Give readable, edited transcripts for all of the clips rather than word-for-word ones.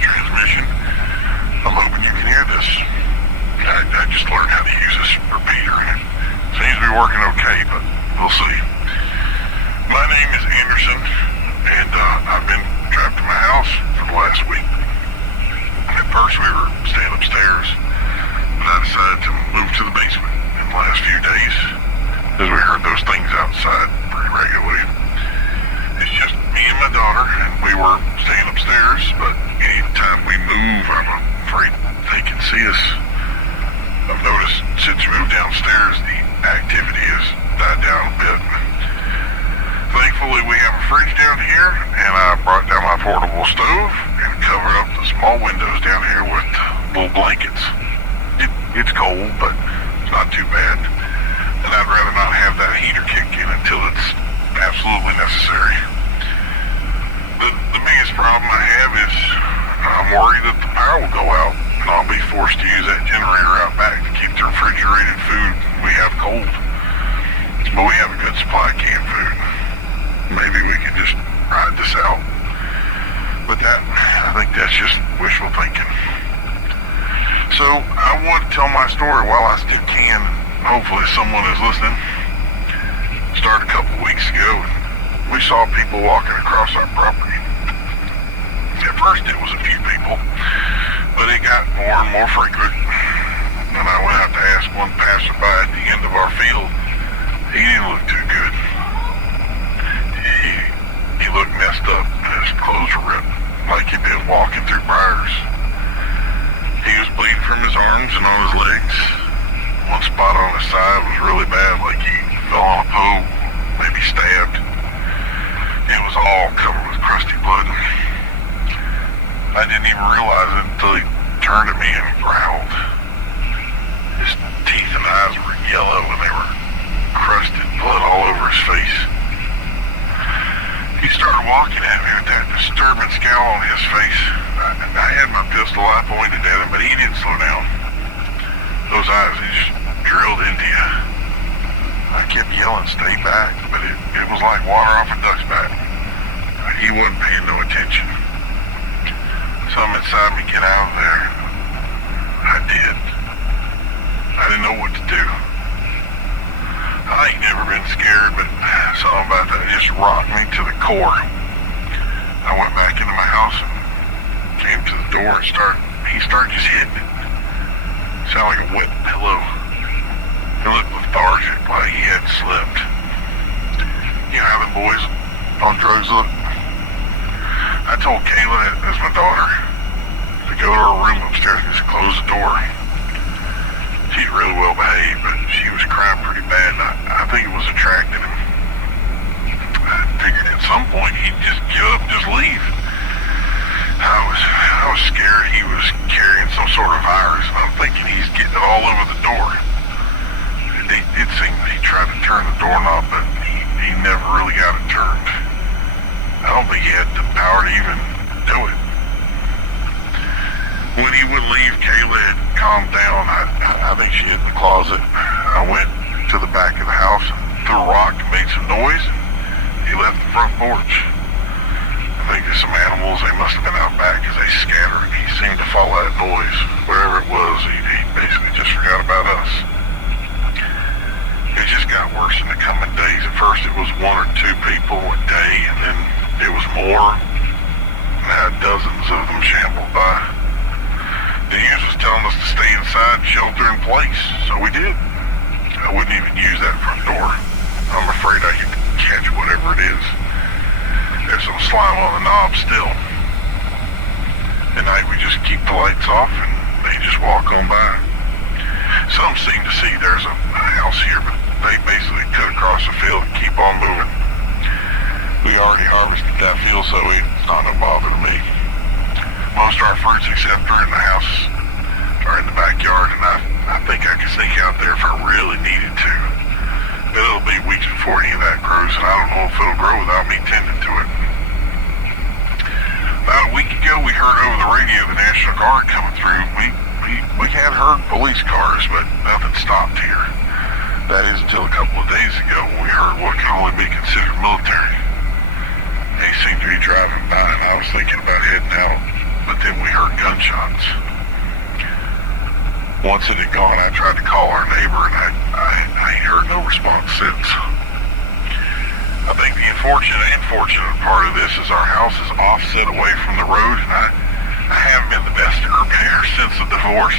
transmission. I'm hoping you can hear this. I just learned how to use this repeater, and it seems to be working okay, but we'll see. My name is Anderson, and I've been trapped in my house for the last week. At first we were staying upstairs, but I decided to move to the basement in the last few days, as we heard those things outside pretty regularly. It's just me and my daughter, and we were staying upstairs, but anytime we move, I'm afraid they can see us. I've noticed since we moved downstairs, the activity has died down a bit. Thankfully, we have a fridge down here, and I brought down my portable stove and covered up the small windows down here with little blankets. It's cold, but it's not too bad. And I'd rather not have that heater kick in until it's absolutely necessary. The biggest problem I have is I'm worried that the power will go out, and I'll be forced to use that generator out back to keep the refrigerated food we have cold. But we have a good supply of canned food. Maybe we can just ride this out. But I think that's just wishful thinking. So I want to tell my story while I still can. Hopefully someone is listening. Started a couple of weeks ago, and we saw people walking across our property. At first it was a few people, but it got more and more frequent. And I went out to ask one passerby at the end of our field. He didn't look too good. He looked messed up, and his clothes were ripped, like he'd been walking through briars. He was bleeding from his arms and on his legs. One spot on his side was really bad, like he fell on a pole, maybe stabbed. It was all covered with crusty blood. I didn't even realize it until he turned to me and growled. His teeth and eyes were yellow, and they were crusted blood all over his face. He started walking at me with that disturbing scowl on his face. I had my pistol, I pointed at him, but he didn't slow down. Those eyes, they just drilled into you. I kept yelling, stay back, but it was like water off a duck's back. He wasn't paying no attention. Something inside me, get out of there. I did. I didn't know what to do. I ain't never been scared, but something about that just rocked me to the core. I went back into my house and came to the door and he started just hitting it. Sounded like a wet pillow. He looked lethargic, like he had slept. You know how the boys on drugs look? I told Kayla, that's my daughter, to go to her room upstairs and just close the door. She's really well behaved, but she was crying pretty bad, and I think it was attracting him. I figured at some point he'd just get up and just leave. I was scared he was carrying some sort of virus, and I'm thinking he's getting it all over the door. It seemed that he tried to turn the doorknob, but he never really got it turned. I don't think he had the power to even do it. When he would leave, Kayla had calmed down. I think she hid in the closet. I went to the back of the house, threw a rock and made some noise, and he left the front porch. I think there's some animals, they must have been out back as they scattered. He seemed to follow that noise. Wherever it was, he basically just forgot about us. It just got worse in the coming days. At first it was one or two people a day, and then it was more. And I had dozens of them shambled by. The news was telling us to stay inside, shelter in place, so we did. I wouldn't even use that front door. I'm afraid I could catch whatever it is. There's some slime on the knob still. At night we just keep the lights off and they just walk on by. Some seem to see there's a house here, but they basically cut across the field and keep on moving. We already harvested that field, so it's not no bother to me. Most of our fruits except are in the house or in the backyard, and I think I could sneak out there if I really needed to. But it'll be weeks before any of that grows, and I don't know if it'll grow without me tending to it. About a week ago, we heard over the radio the National Guard coming through. We had heard police cars, but nothing stopped here. That is until a couple of days ago when we heard what can only be considered military. They seemed to be driving by, and I was thinking about heading out, but then we response. Once it had gone, I tried to call our neighbor, and I ain't heard no response since. I think the unfortunate part of this is our house is offset away from the road, and I haven't been the best to repair since the divorce.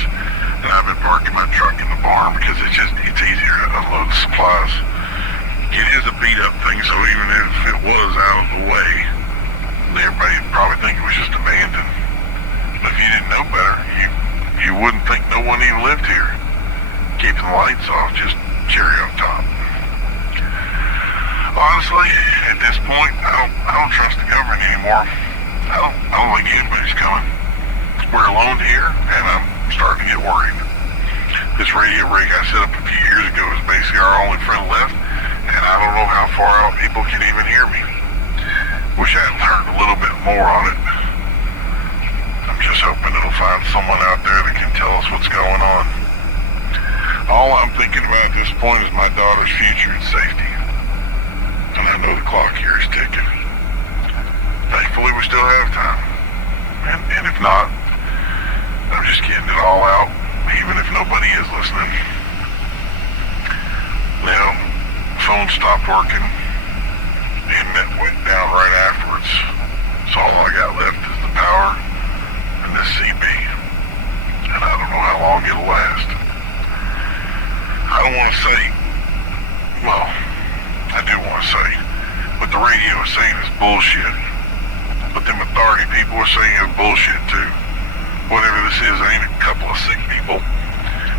And I've been parking my truck in the barn because it's easier to unload the supplies. It is a beat up thing, so even if it was out of the way, everybody would probably think it was just abandoned. But if you didn't know better, you wouldn't think no one even lived here. Keeping the lights off, just cherry on top. Honestly, at this point, I don't trust the government anymore. I don't think anybody's coming. We're alone here, and I'm starting to get worried. This radio rig I set up a few years ago is basically our only friend left, and I don't know how far out people can even hear me. Wish I had learned a little bit more on it. I'm just hoping it'll find someone out there that can tell us what's going on. All I'm thinking about at this point is my daughter's future and safety. And I know the clock here is ticking. Thankfully, we still have time. And if not, I'm just getting it all out, even if nobody is listening. Well, phone stopped working. The internet went down right afterwards. So all I got left is the power and this CB. And I don't know how long it'll last. I don't want to say, well, I do want to say, what the radio is saying is bullshit. But them authority people are saying it's bullshit too. Whatever this is, ain't a couple of sick people.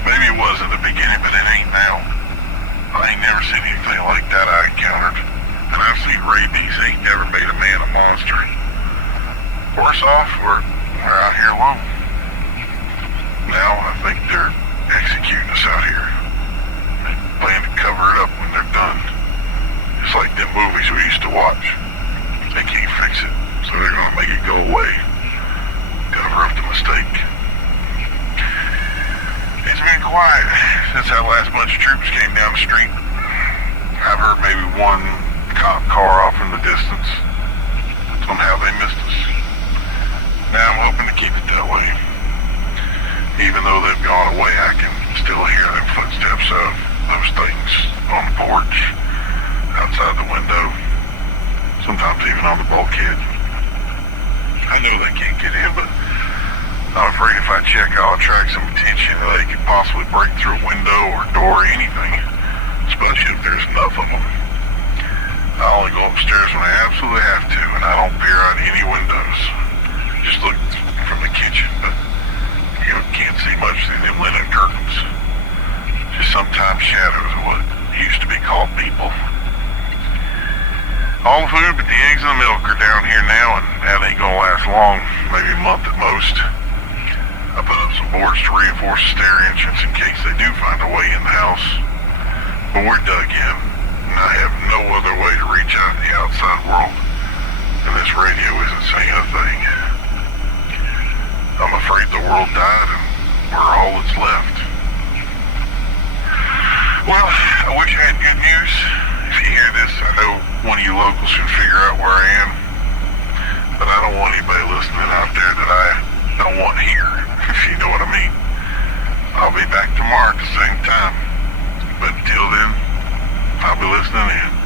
Maybe it was in the beginning, but it ain't now. I ain't never seen anything like that I encountered. And I've seen rabies. Ain't never made a man a monster. Worse off, we're out here alone. Now I think they're executing us out here. They plan to cover it up when they're done. It's like them movies we used to watch. They can't fix it, so they're gonna make it go away. Cover up the mistake. It's been quiet since that last bunch of troops came down the street. I've heard maybe one cop car off in the distance. Somehow they missed us. Now I'm hoping to keep it that way. Even though they've gone away, I can still hear them footsteps of those things on the porch, outside the window, sometimes even on the bulkhead. I know they can't get in, but I'm afraid if I check, I'll attract some attention that they could possibly break through a window or door or anything, especially if there's enough of them. I only go upstairs when I absolutely have to, and I don't peer out any windows. Just look from the kitchen, but you can't see much through them linen curtains. Just sometimes shadows of what used to be called people. All the food but the eggs and the milk are down here now, and that ain't gonna last long, maybe a month at most. I put up some boards to reinforce the stair entrance in case they do find a way in the house. But we're dug in, and I have no other way to reach out to the outside world, and this radio isn't saying a thing. I'm afraid the world died, and we're all that's left. Well, I wish I had good news. If you hear this, I know one of you locals should figure out where I am. But I don't want anybody listening out there that I don't want here, if you know what I mean. I'll be back tomorrow at the same time. But until then, I'll be listening in.